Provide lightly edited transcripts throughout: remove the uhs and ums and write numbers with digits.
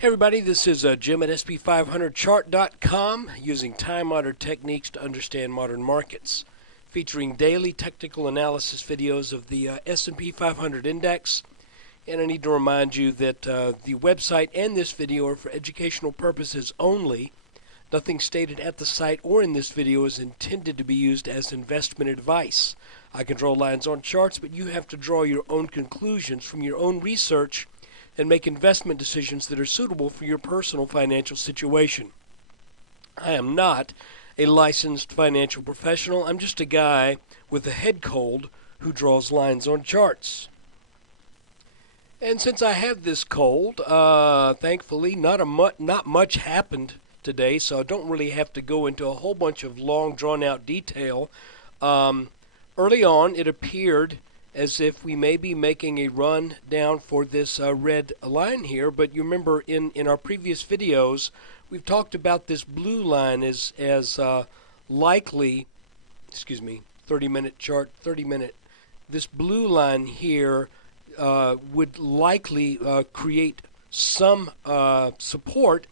Hey everybody, this is Jim at SP500chart.com using time-honored techniques to understand modern markets, featuring daily technical analysis videos of the S&P 500 index. And I need to remind you that the website and this video are for educational purposes only. Nothing stated at the site or in this video is intended to be used as investment advice. I can draw lines on charts, but you have to draw your own conclusions from your own research and make investment decisions that are suitable for your personal financial situation. I am not a licensed financial professional. I'm just a guy with a head cold who draws lines on charts. And since I have this cold, thankfully not much happened today, so I don't really have to go into a whole bunch of long drawn-out detail. Early on, it appeared as if we may be making a run down for this red line here, but you remember in our previous videos we've talked about this blue line as likely, 30-minute chart, this blue line here would likely create some support,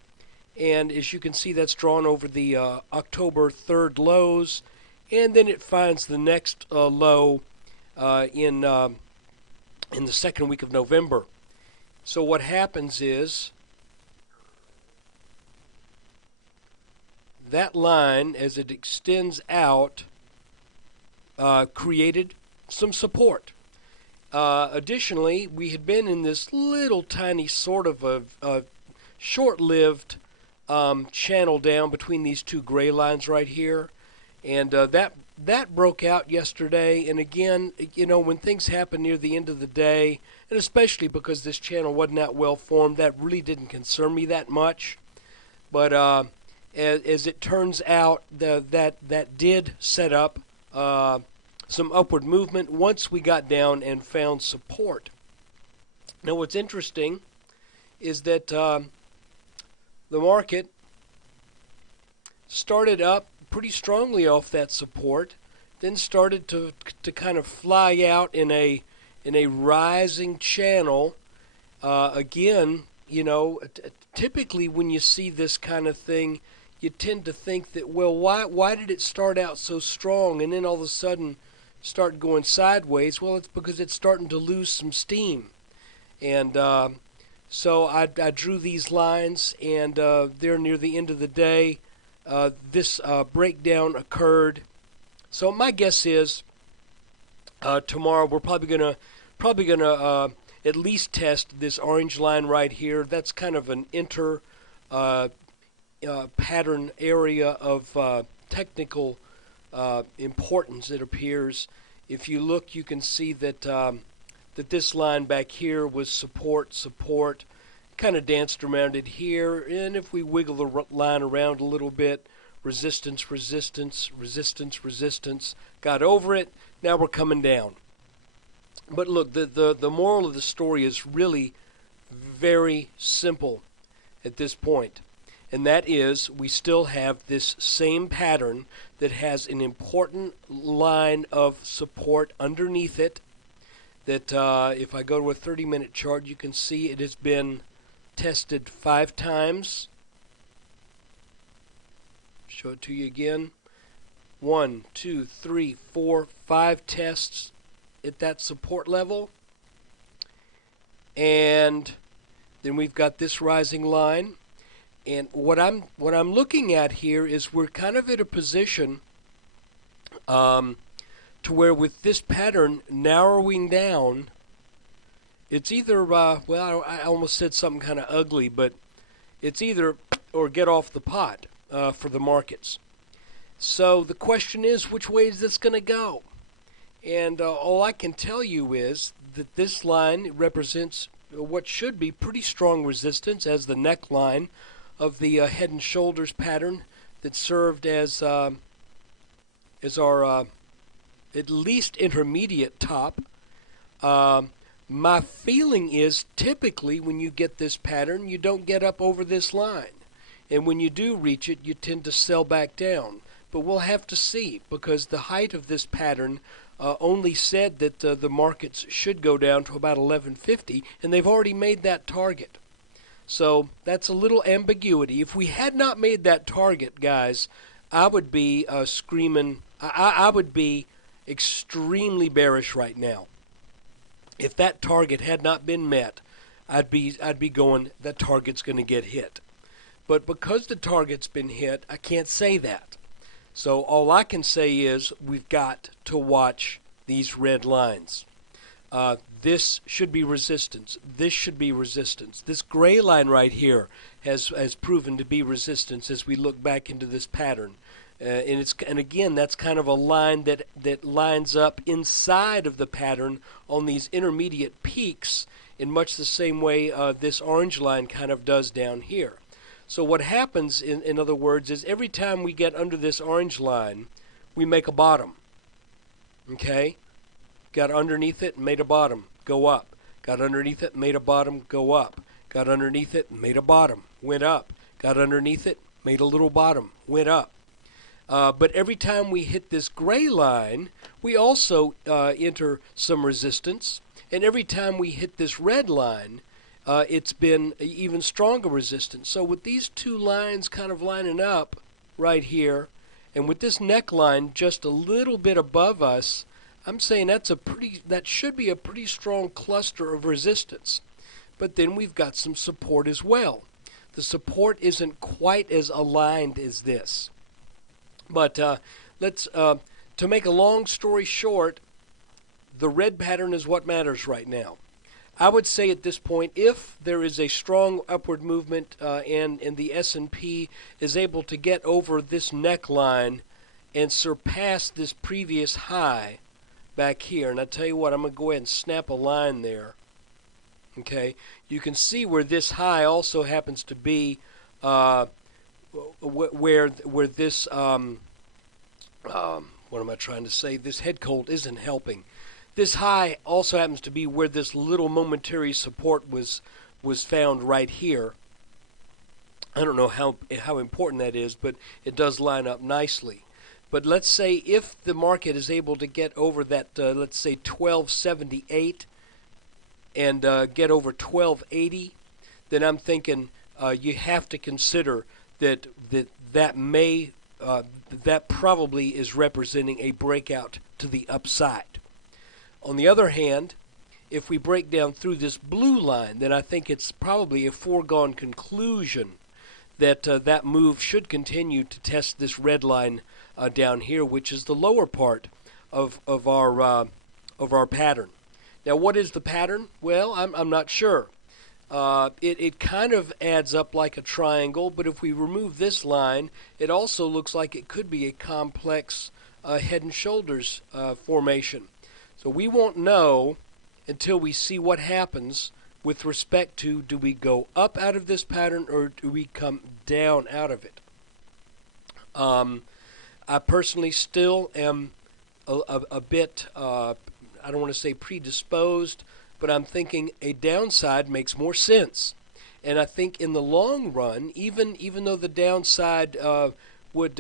and as you can see that's drawn over the October 3rd lows, and then it finds the next low in the second week of November. So what happens is that line, as it extends out, created some support. Additionally, we had been in this little tiny sort of a short-lived channel down between these two gray lines right here, and that broke out yesterday. And again, you know, when things happen near the end of the day, and especially because this channel wasn't that well formed, that really didn't concern me that much. But as it turns out, that did set up some upward movement once we got down and found support. Now what's interesting is that the market started up pretty strongly off that support, then started to kind of fly out in a rising channel. Again, you know, typically when you see this kind of thing, you tend to think that, well, why did it start out so strong and then all of a sudden start going sideways? Well, it's because it's starting to lose some steam. And so I drew these lines, and they're near the end of the day. This breakdown occurred. So my guess is tomorrow we're probably gonna at least test this orange line right here. That's kind of an inter pattern area of technical importance, it appears. If you look, you can see that that this line back here was support, kind of danced around it here, and if we wiggle the line around a little bit, resistance, got over it, now we're coming down. But look, the moral of the story is really very simple at this point, and that is we still have this same pattern that has an important line of support underneath it that if I go to a 30-minute chart, you can see it has been tested 5 times. Show it to you again. 1, 2, 3, 4, 5 tests at that support level. And then we've got this rising line. And what I'm looking at here is we're kind of at a position to where with this pattern narrowing down, it's either, well, I almost said something kind of ugly, but it's either or get off the pot for the markets. So the question is, which way is this going to go? And all I can tell you is that this line represents what should be pretty strong resistance as the neckline of the head and shoulders pattern that served as our at least intermediate top. My feeling is typically when you get this pattern, you don't get up over this line. And when you do reach it, you tend to sell back down. But we'll have to see, because the height of this pattern only said that the markets should go down to about 1150, and they've already made that target. So that's a little ambiguity. If we had not made that target, guys, I would be screaming. I would be extremely bearish right now. If that target had not been met, I'd be going, that target's going to get hit. But because the target's been hit, I can't say that. So all I can say is we've got to watch these red lines. This should be resistance. This should be resistance. This gray line right here has proven to be resistance as we look back into this pattern. And again, that's kind of a line that lines up inside of the pattern on these intermediate peaks in much the same way this orange line kind of does down here. So what happens, in other words, is every time we get under this orange line, we make a bottom. Okay? Got underneath it, made a bottom, go up. Got underneath it, made a bottom, go up. Got underneath it, made a bottom, went up. Got underneath it, made a little bottom, went up. But every time we hit this gray line, we also enter some resistance. And every time we hit this red line, it's been even stronger resistance. So with these two lines kind of lining up right here, and with this neckline just a little bit above us, I'm saying that should be a pretty strong cluster of resistance. But then we've got some support as well. The support isn't quite as aligned as this. But to make a long story short, the red pattern is what matters right now. I would say at this point, if there is a strong upward movement and the S&P is able to get over this neckline and surpass this previous high back here, and I tell you what, I'm going to go ahead and snap a line there. Okay, you can see where this high also happens to be, where this what am I trying to say? This head cold isn't helping. This high also happens to be where this little momentary support was found right here. I don't know how important that is, but it does line up nicely. But let's say if the market is able to get over that, let's say 1278 and get over 1280, then I'm thinking you have to consider that probably is representing a breakout to the upside. On the other hand, if we break down through this blue line, then I think it's probably a foregone conclusion that that move should continue to test this red line down here, which is the lower part of our pattern. Now, what is the pattern? Well, I'm not sure. It kind of adds up like a triangle, but if we remove this line, it also looks like it could be a complex head and shoulders formation. So we won't know until we see what happens with respect to, do we go up out of this pattern or do we come down out of it? I personally still am a bit, I don't want to say predisposed, but I'm thinking a downside makes more sense. And I think in the long run, even though the downside would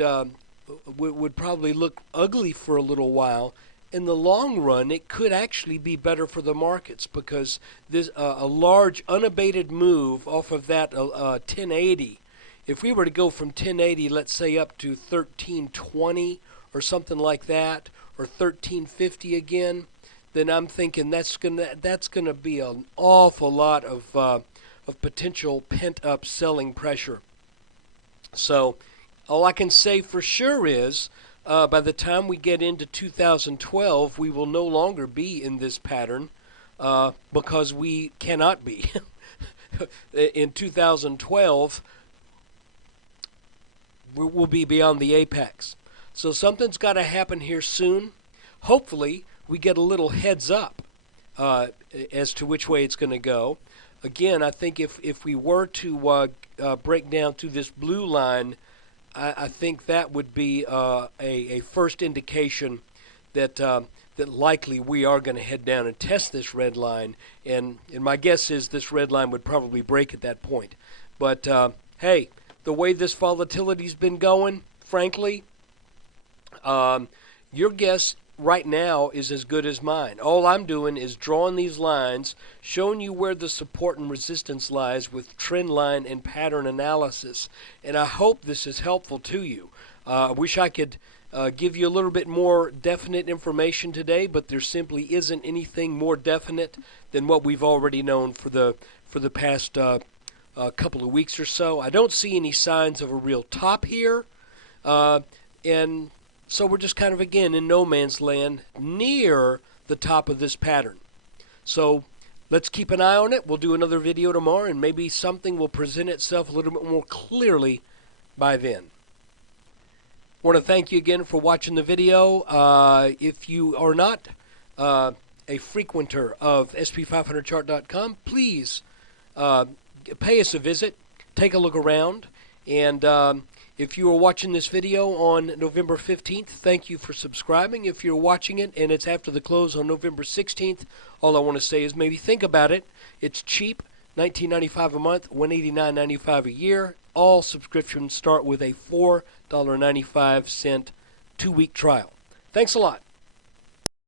probably look ugly for a little while, in the long run, it could actually be better for the markets because there's a large unabated move off of that 1080. If we were to go from 1080, let's say up to 1320 or something like that, or 1350 again, then I'm thinking that's gonna be an awful lot of potential pent-up selling pressure. So all I can say for sure is, by the time we get into 2012, we will no longer be in this pattern because we cannot be. In 2012, we'll be beyond the apex. So something's got to happen here soon. Hopefully, we get a little heads up as to which way it's going to go. Again, I think if we were to break down through this blue line, I think that would be a first indication that likely we are going to head down and test this red line. And my guess is this red line would probably break at that point. But, hey, the way this volatility's been going, frankly, your guess right now is as good as mine. All I'm doing is drawing these lines, showing you where the support and resistance lies with trend line and pattern analysis. And I hope this is helpful to you. I wish I could give you a little bit more definite information today, but there simply isn't anything more definite than what we've already known for the past couple of weeks or so. I don't see any signs of a real top here, and so we're just kind of, again, in no man's land near the top of this pattern. So let's keep an eye on it. We'll do another video tomorrow, and maybe something will present itself a little bit more clearly by then. I want to thank you again for watching the video. If you are not a frequenter of SP500chart.com, please pay us a visit, take a look around, and if you are watching this video on November 15th, thank you for subscribing. If you're watching it and it's after the close on November 16th, all I want to say is maybe think about it. It's cheap, $19.95 a month, $189.95 a year. All subscriptions start with a $4.95 2-week trial. Thanks a lot.